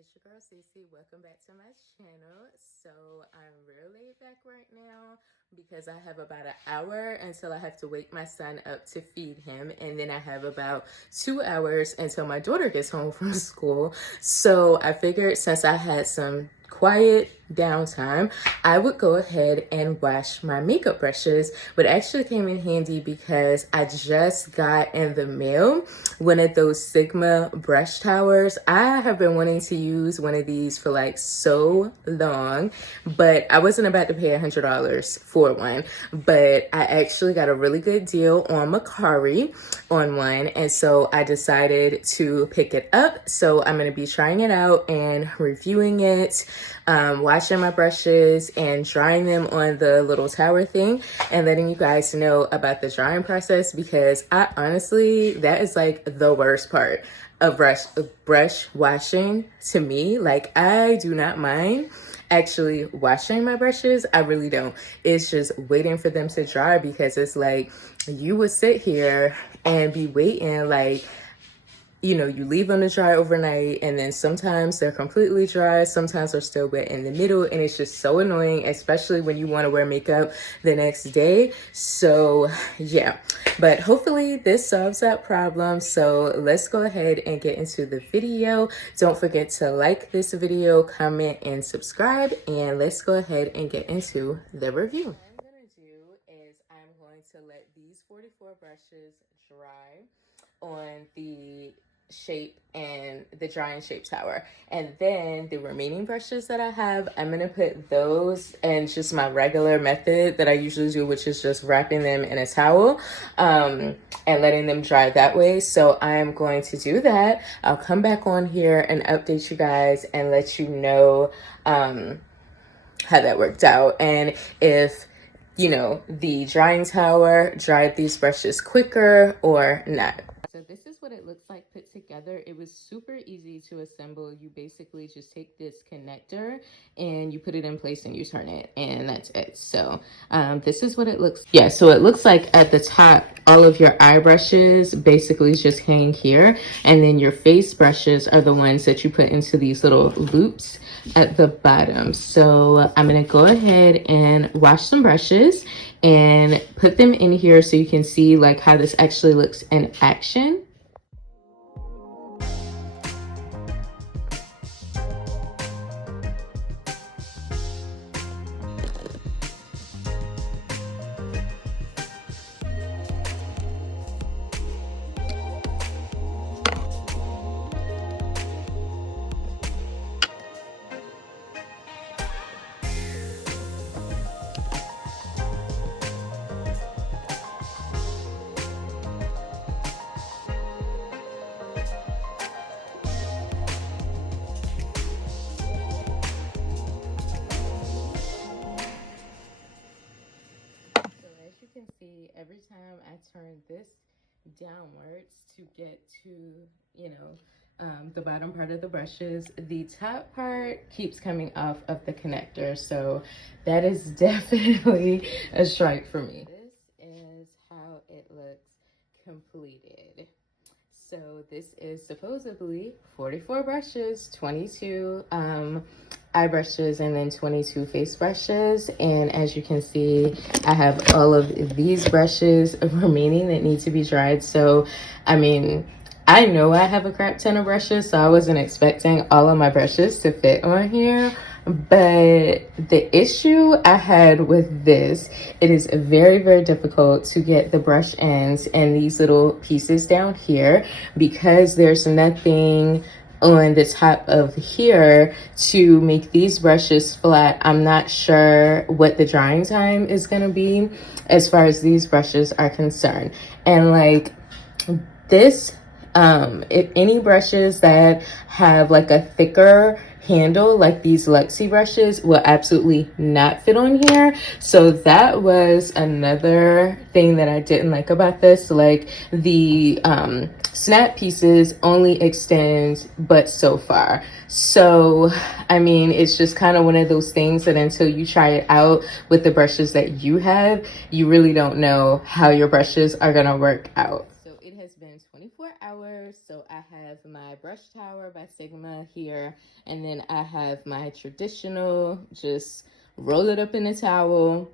it's your girl Cece. Welcome back to my channel. So I'm real laid back right now because I have about an hour until I have to wake my son up to feed him, and then I have about 2 hours until my daughter gets home from school. So I figured since I had some quiet downtime, I would go ahead and wash my makeup brushes, but actually came in handy because I just got in the mail one of those Sigma brush towers. I have been wanting to use one of these for like so long, but I wasn't about to pay $100 for one. But I actually got a really good deal on Mercari on one, and so I decided to pick it up. So I'm going to be trying it out and reviewing it, washing my brushes and drying them on the little tower thing, and letting you guys know about the drying process, because I honestly, that is like the worst part of brush washing to me. Like, I do not mind actually washing my brushes. I really don't. It's just waiting for them to dry, because it's like you would sit here and be waiting, like, you know, you leave them to dry overnight, and then sometimes they're completely dry, sometimes they're still wet in the middle, and it's just so annoying, especially when you want to wear makeup the next day. So yeah, but hopefully this solves that problem. So let's go ahead and get into the video. Don't forget to like this video, comment, and subscribe, and let's go ahead and get into the review. What I'm gonna do is I'm going to let these 44 brushes dry on the shape and the dry and shape tower, and then the remaining brushes that I have, I'm gonna put those in just my regular method that I usually do, which is just wrapping them in a towel and letting them dry that way. So I'm going to do that. I'll come back on here and update you guys and let you know how that worked out, and if, you know, the drying tower dried these brushes quicker or not. So this is what it looks like put together. It was super easy to assemble. You basically just take this connector and you put it in place and you turn it, and that's it. So this is what it looks. Yeah, so it looks like at the top, all of your eye brushes basically just hang here, and then your face brushes are the ones that you put into these little loops at the bottom. So I'm gonna go ahead and wash some brushes and put them in here so you can see like how this actually looks in action. You can see every time I turn this downwards to get to, you know, the bottom part of the brushes, the top part keeps coming off of the connector. So that is definitely a strike for me. This is how it looks completed. So this is supposedly 44 brushes, 22 eye brushes, and then 22 face brushes. And as you can see, I have all of these brushes remaining that need to be dried. So, I mean, I know I have a crap ton of brushes, so I wasn't expecting all of my brushes to fit on here. But the issue I had with this, it is very, very difficult to get the brush ends and these little pieces down here, because there's nothing on the top of here to make these brushes flat. I'm not sure what the drying time is going to be as far as these brushes are concerned. And like this, if any brushes that have like a thicker handle, like these Luxie brushes, will absolutely not fit on here. So that was another thing that I didn't like about this. Like the snap pieces only extend but so far. So I mean, it's just kind of one of those things that until you try it out with the brushes that you have, you really don't know how your brushes are gonna work out. So it has been 24 hours here. So I have my brush tower by Sigma here, and then I have my traditional, just roll it up in a towel,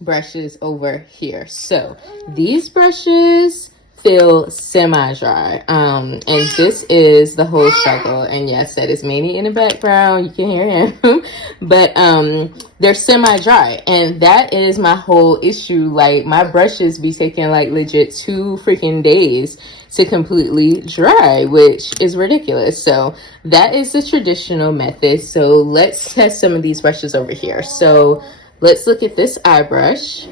brushes over here. So these brushes feel semi-dry, and this is the whole struggle. And yes, that is Manny in the background, you can hear him. But they're semi-dry, and that is my whole issue. Like, my brushes be taking like legit 2 freaking days to completely dry, which is ridiculous. So that is the traditional method. So let's test some of these brushes over here. So let's look at this eye brush.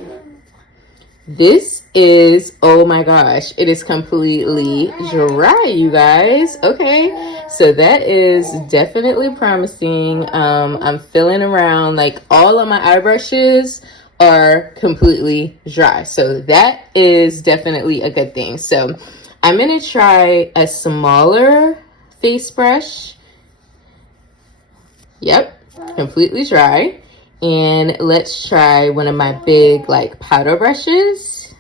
This is, oh my gosh, it is completely dry, you guys. Okay, so that is definitely promising. I'm feeling around, like, all of my eye brushes are completely dry, so that is definitely a good thing. So I'm gonna try a smaller face brush. Yep, completely dry. And let's try one of my big, like, powder brushes.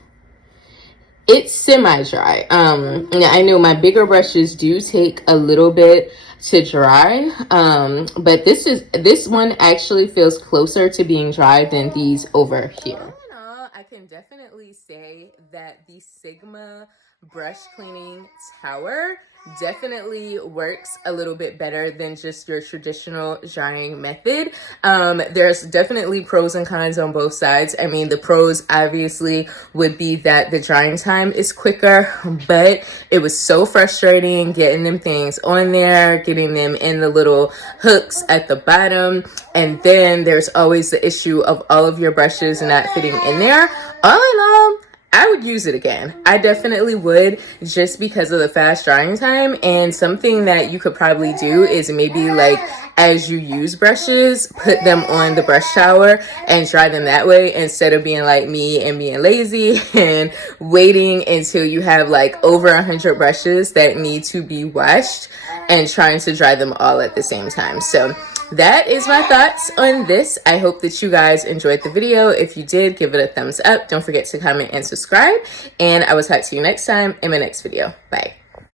It's semi-dry. I know my bigger brushes do take a little bit to dry, but this one actually feels closer to being dry than these over here. All in all, I can definitely say that the Sigma brush cleaning tower definitely works a little bit better than just your traditional drying method. There's definitely pros and cons on both sides. I mean, the pros obviously would be that the drying time is quicker, but it was so frustrating getting them things on there, getting them in the little hooks at the bottom, and then there's always the issue of all of your brushes not fitting in there. All in all, I would use it again. I definitely would, just because of the fast drying time. And something that you could probably do is maybe, like, as you use brushes, put them on the brush tower and dry them that way, instead of being like me and being lazy and waiting until you have like over 100 brushes that need to be washed and trying to dry them all at the same time. So that is my thoughts on this. I hope that you guys enjoyed the video. If you did, give it a thumbs up. Don't forget to comment and subscribe. And I will talk to you next time in my next video. Bye.